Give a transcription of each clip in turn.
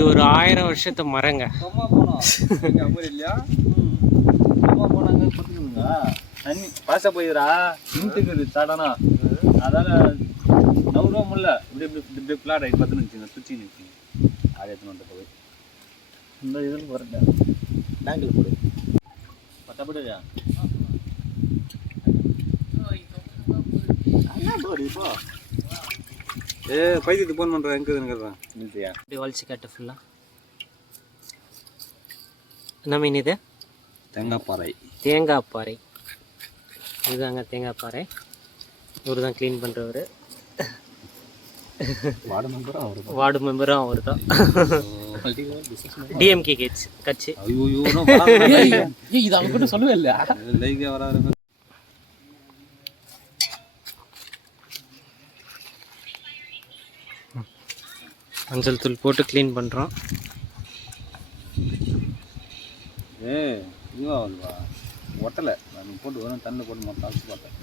இது ஒரு 1000 வருஷத்து மரங்க. சும்மா போனோம் இல்லையா? சும்மா போனாங்க பார்த்துக்கணுங்க. தண்ணி பாச போயிடுறா நிமிஷத்துக்கு ஸ்டார்டானா அதால் நவரூவா முடியல இப்படி இப்படி இப்படி பிளாட் ஆகி பார்த்துன்னு வச்சுங்க சுற்றி நிற்குங்க. அது எடுத்துன்னு வந்து போய் இந்த இதில் வரல பேங்கில் போடு பத்தப்படியா இப்போ பைத்துக்கு ஃபோன் பண்ணுறேன் எங்கே இல்லையா இப்படி வலிச்சு காட்டு ஃபுல்லாக. என்ன மீன் இது? தேங்காய்பாறை. தேங்காய்பாறை இதுதாங்க தேங்காய்பாறை. இவர் தான் க்ளீன் பண்ணுறவர். வார்டு மெம்பரும் அவர் தான். டிஎம்கே கட்சி. இது அவங்க சொல்லவே இல்லை வராது. மஞ்சள் தூள் போட்டு க்ளீன் பண்ணுறோம். இதுவா வருவா ஒட்டலை நான் போட்டு வரும் தண்ணில் போட்டு மொத்தம் அழைச்சி பார்த்தேன்.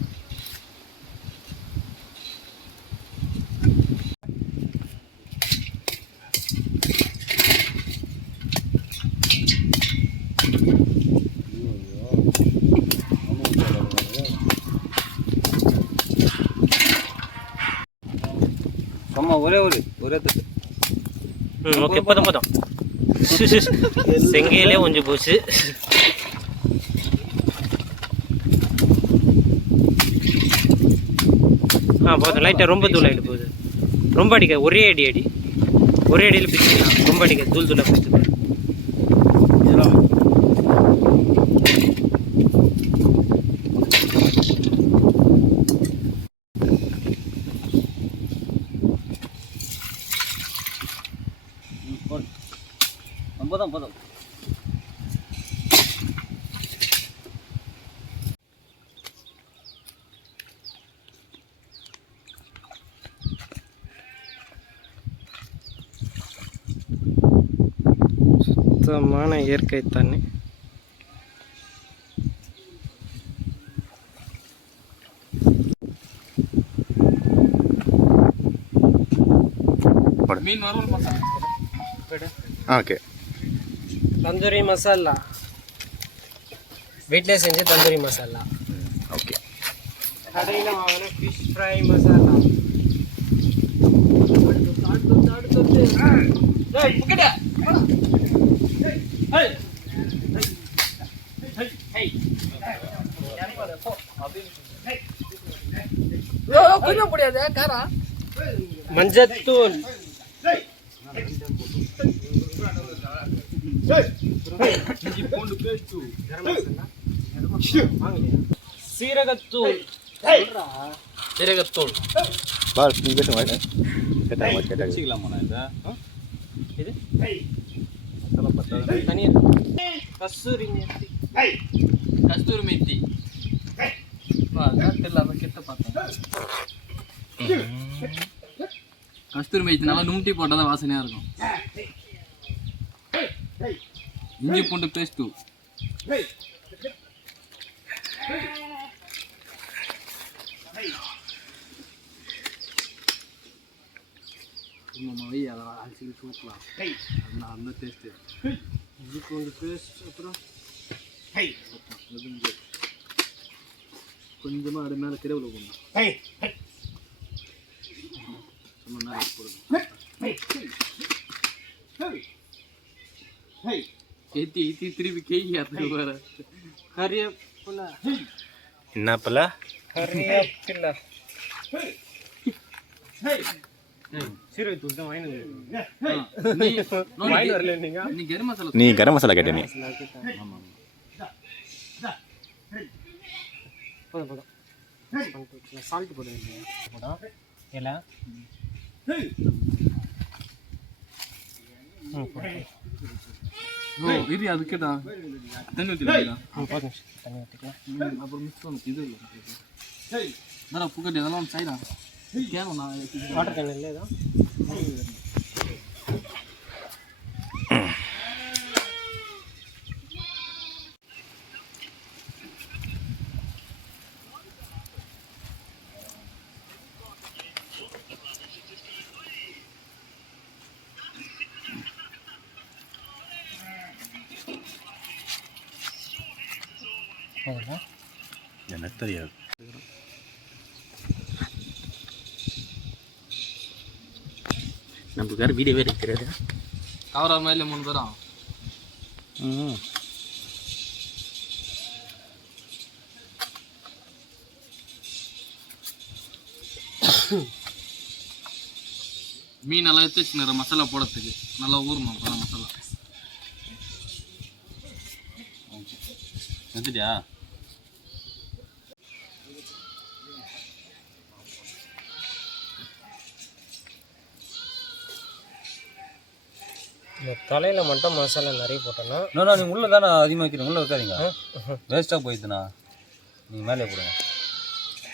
சும்மா ஒரே தட்டு. ஓகே போதும் செங்கையிலே கொஞ்சம் போச்சு. போதும் லைட்டாக ரொம்ப தூள் ஆகிட்டு போகுது. ரொம்ப அடிக்க ஒரே அடியில் பிடிச்சிக்கலாம். ரொம்ப அடிக்க தூளாக பிடிச்சிக்கலாம். போதும் சுத்தமான இயற்கை தண்ணி. மீன் வறுவல் மசாலா. ஓகே தந்தூரி மசாலா வீட்டிலே செஞ்ச தந்தூரி மசாலா. ஓகே கடையில் வாங்கின ஃபிஷ் ஃப்ரை மசாலா. கொஞ்சம் முடியாது காரா. மஞ்சத்தூள், சீரகத்தூள். பாஸ் நீ பேசுங்க கேட்டாங்களாமா இது மசாலா பத்தாது. தனியா கஸ்தூரி மேத்தி. கிட்ட பார்த்தேன் கஸ்தூரி மேத்தி நல்லா நும்டி போட்டால் தான் வாசனையாக இருக்கும். இஞ்சி பூண்டு பேஸ்ட்டு வை அதை அரிசி சூப்பலாம். அந்த டேஸ்ட்டு இஞ்சி பூண்டு பேஸ்ட். அப்புறம் கொஞ்சமாக அது மேலே கிரவில் போடணும். சும்மா மேலே போடுங்க. ஏற்றி திருப்பி கேய் அது வேற. கறிவேப்பிலை. என்ன பல கறிவேப்பிலை. சீரகத்தூள் தான் வாங்கி வரல. நீ கரம் மசாலா கேட்ட நீ. போதும் சால்ட் போடுங்க. இல்லை இது அது கேட்டா தண்ணி ஊற்றிக்கலாம். போதும் தண்ணி ஊற்றிக்கலாம். அப்புறம் மிக்ஸ் பண்ணு. இது இல்லை புக்கட்டி அதெல்லாம் சைடா கேட்கும். நான் வாட்டர் கேன் இல்லை ஏதோ. எனக்கு தெரியாது. நம்மளுக்கு வேறு வீடியோவே இருக்கிறது கவரா மாதிரி 3 பேரும் மீன் நல்லா எடுத்து வச்சுக்கிற மசாலா போடுறதுக்கு நல்லா ஊறணும் அப்போ மசாலா எடுத்துட்டியா? இந்த தலையில் மட்டும் மசாலா நிறைய போட்டோன்னா நீங்கள் உள்ளே தானே அதிகமாக வைக்கிறீங்க, உள்ளே வைக்காதீங்க, வேஸ்ட்டாக போயிடுதுண்ணா. நீங்கள் மேலே போடுங்க.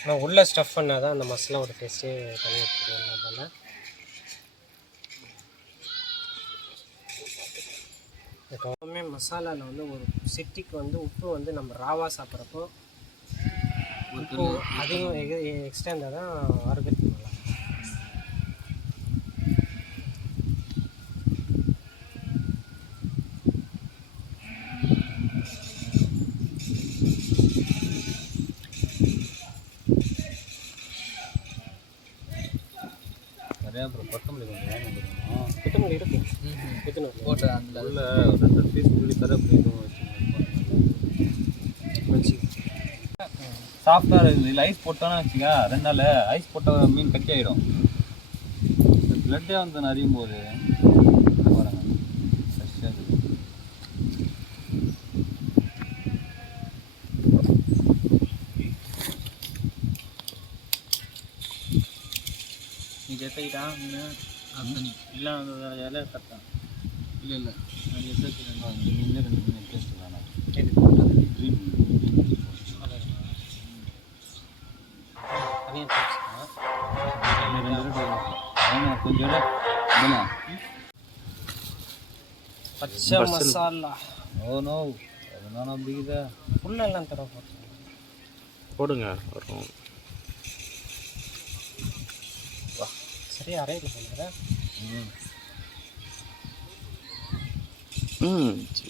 ஆனால் உள்ளே ஸ்டஃப் பண்ணால் தான் அந்த மசாலாவோட டேஸ்ட்டே தனியாக போல. எப்பவுமே மசாலாவில் வந்து ஒரு சிட்டிக்கு வந்து உப்பு வந்து நம்ம ராவாக சாப்பிட்றப்போ உப்பு அதிகம் எக்ஸ்ட்ரா இருந்தால் தான் ஆரோக்கியத்துக்கு நல்லா. நிறையா அப்புறம் கொத்தமல்லி கொஞ்சம் வாங்க. கொத்தமல்லி இருக்கு போட்டு அந்த உள்ள ஒரு 2 பீஸ் புள்ளி கருவேப்பிலை வச்சு சாஃப்டாக இருக்குது. இல்லை ஐஸ் போட்டோன்னா வச்சுக்க 2 நாள் ஐஸ் போட்டால் மீன் கட்டி ஆகிடும். இந்த பிளட்டே வந்து நிறையும் போது பாருங்க ஃப்ரெஷ்ஷாக இருக்குது. இது எடுத்துக்கிட்டா மீன் தண்ணி இல்லை அந்த இலை கரெக்டாக இல்லை அது எடுத்துக்கிட்டா இந்த மீன் 2 மீன் டேஸ்ட் தானே கொஞ்சம் பச்சை மசாலா. ஓ நோ அதனால அப்படிங்குதா ஃபுல்லெல்லாம் தர போடுங்க வரும். சரியா அரையில் பண்ணுறேன்.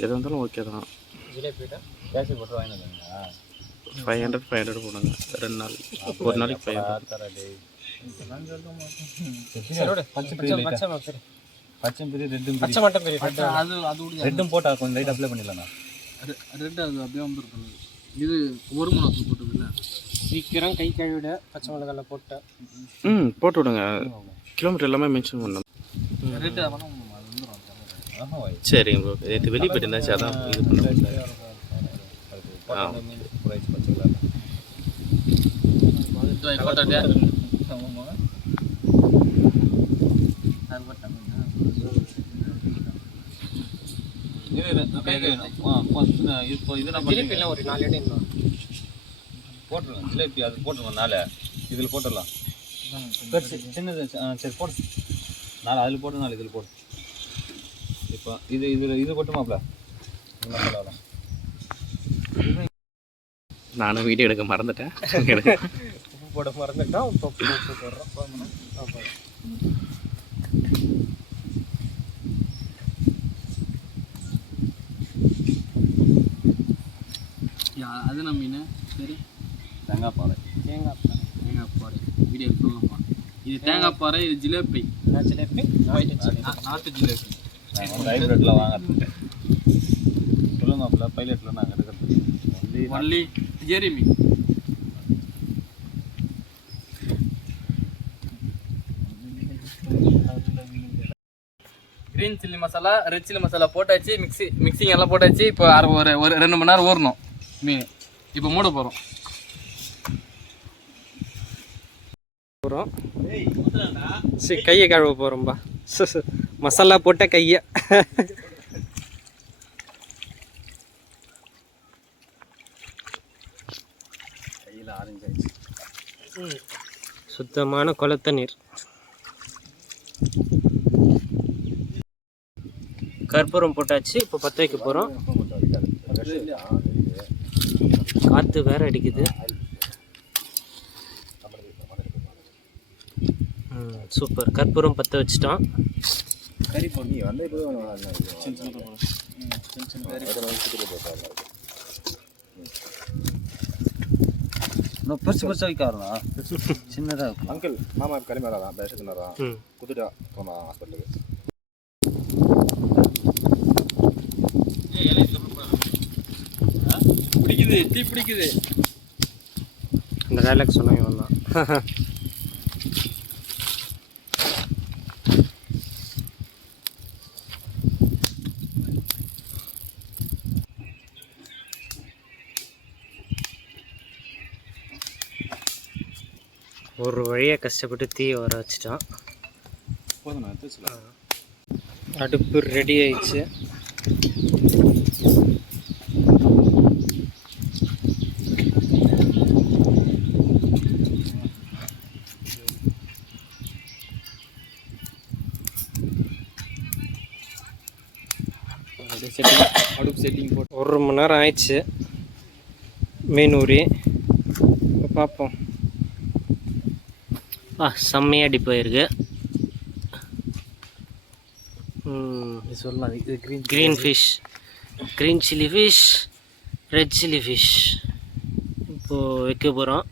எது இருந்தாலும் ஓகே தான். ஜிலேபிட்டா கேஷ் போட்டு வாங்கிட்டு வந்தீங்களா? 500 போடுங்க 2 நாள், ஒரு நாளைக்கு 500. பச்சை பெரிய ரெட்டும் பச்சை மட்டும் பெரிய அது அது ரெட்டும் போட்டா கொஞ்சம் லைட் அப்ளை பண்ணிடலாம். ரெட் அது அப்படியே வந்துருக்கும். இது ஒரு மிளகு போட்டது இல்லை சீக்கிரம் கை கழுவிட பச்சை மிளகால போட்டு போட்டு விடுங்க. கிலோமீட்டர் எல்லாமே மென்ஷன் பண்ணணும். ரெட் ஆனால் அது வந்துடும். சரிங்க ப்ரோ. இது வெளியே போயிட்டு இருந்தாச்சு அதான் இது பண்ண. ஜிலேபிலாம் ஒரு 4 இடம் இன்னும் போட்டுருங்க. ஜிலேபி அது போட்டுருங்க. 4 இதில் போட்டுடலாம். சின்னது சரி போடு. 4 அதில் போட்டு 4 இதில் போடு. இப்போ இது போட்டுமாப்ல நானும் வீடியோ எடுக்க மறந்துட்டேன். உப்பு போட மறந்துட்டோம். உப்பு போடுறோம். அது நம்ம மீன் சரி தேங்காய் பாறை வீடியோ சொல்லலாமா? இது தேங்காய் பாறை, இது ஜிலேபி. ஜிலேபி நாட்டு ஜிலேபி. ஹைப்ரிட்லாம் வாங்க சொல்லுமாப்ல. பைலட்டில் நாங்கள் எடுக்கிறது ஒன்லி ஜெரி மீன். Green chilli masala, red chilli masala போட்டாச்சு. மிக்சிங் எல்லாம் போட்டாச்சு. இப்போ ஒரு 2 மணி நேரம் ஊறணும் மீன். இப்போ மூட போகிறோம். சரி கையை கழுவ போகிறோம்பா. மசாலா போட்ட கையை கையில் ஆரஞ்சு ஆயிடுச்சு. சுத்தமான குளத்த நீர். கற்பூரம் போட்டாச்சு. இப்போ பற்ற வைக்க போகிறோம். காற்று வேற அடிக்குது. சூப்பர். கற்பூரம் பற்ற வச்சுட்டோம். கறி பண்ணி வந்து சின்ன இன்னும் பெருசா வைக்க வரலாம் சின்னதாக இருக்கும். ಅಂಕಲ್ ಮಾಮ ಕಡಿಮೆ ಅಲ್ಲ ಬೇಷ ತಿನ್ನಾರ ಹ್ಞೂ ಕುದುಟ ತೊಗೊಂಡ ಹಾಸ್ಪಿಟ್ಲಿಗೆ பிடிக்குது தீ பிடிக்குது. இந்த டைலாக் சொன்னாங்க இவன் தான். ஒரு வழியாக கஷ்டப்பட்டு தீயை வர வச்சுட்டான். போதும் நான் பேசலாம். அடுப்பு ரெடி ஆயிடுச்சு. அடுப்பு செட்டிங் போட்டு 1 மணி நேரம் ஆயிடுச்சு மீன் ஊறி. இப்போ பார்ப்போம். செம்மையாக அடி போயிருக்கு. இது சொல்லலாம். இது green fish, green chilli fish, red chilli fish இப்போது வைக்க போகிறோம்.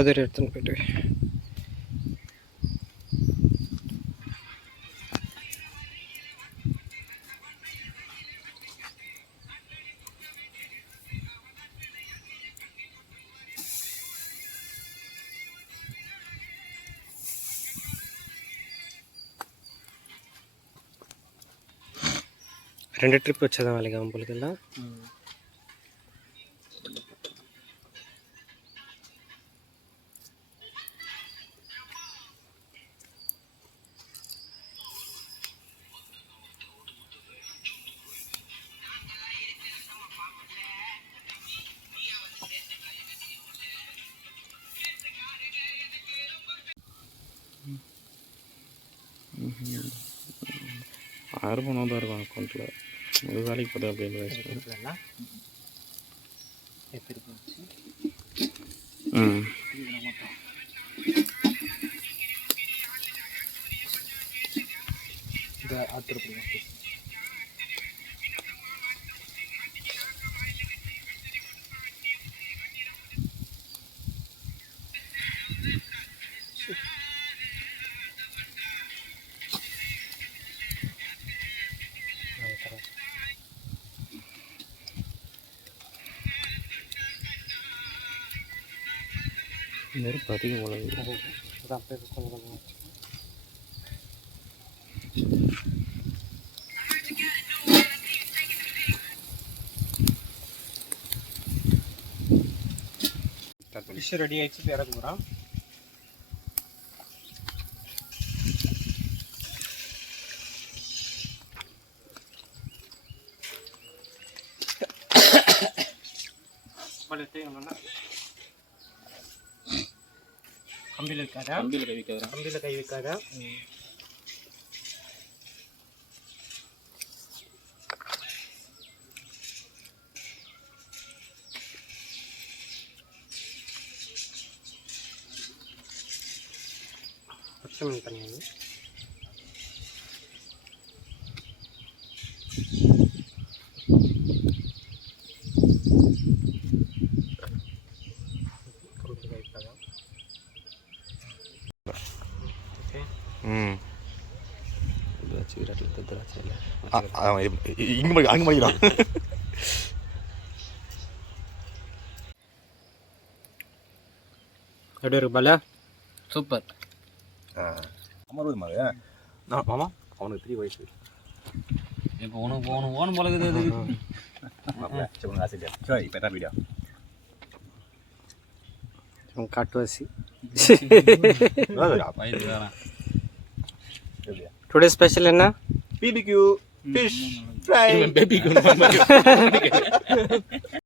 அது எடுத்துன்னு போய்ட்டு ரெண்டு ட்ரிப் வச்சதான் வேலைக்கு உங்களுக்கு எல்லாம். ₹6 தான் இருக்கும் அக்கௌண்ட்டில். ஒரு வேலைக்கு பார்த்தா அப்படியே ம் நெருப்பு அதிகம் உழவு. ஃபிஷ் ரெடி ஆகிடுச்சு. இப்போ இறக்க போகிறோம். கம்பியில் வைக்காத, கம்பியில் கை வைக்காத. பச்சை மீன் பண்ணியாங்க. கம்பியில் கை வைக்காத. ம் அங்கே பண்ணிக்கலாம். எப்படி இருக்கு பாலா? சூப்பர். அமர்வது மாதிரி மாமா அவனுக்கு 3 வயசு. இப்போ உனக்கு ஓணும் போல இருக்குது. உனக்கு ஆசை இல்லையா? சரி இப்போ என்ன வீடியோ காட்டுவாசி. வயது வேறேன். டுடே ஸ்பெஷல் என்ன? BBQ fish fry. பேபிக்கு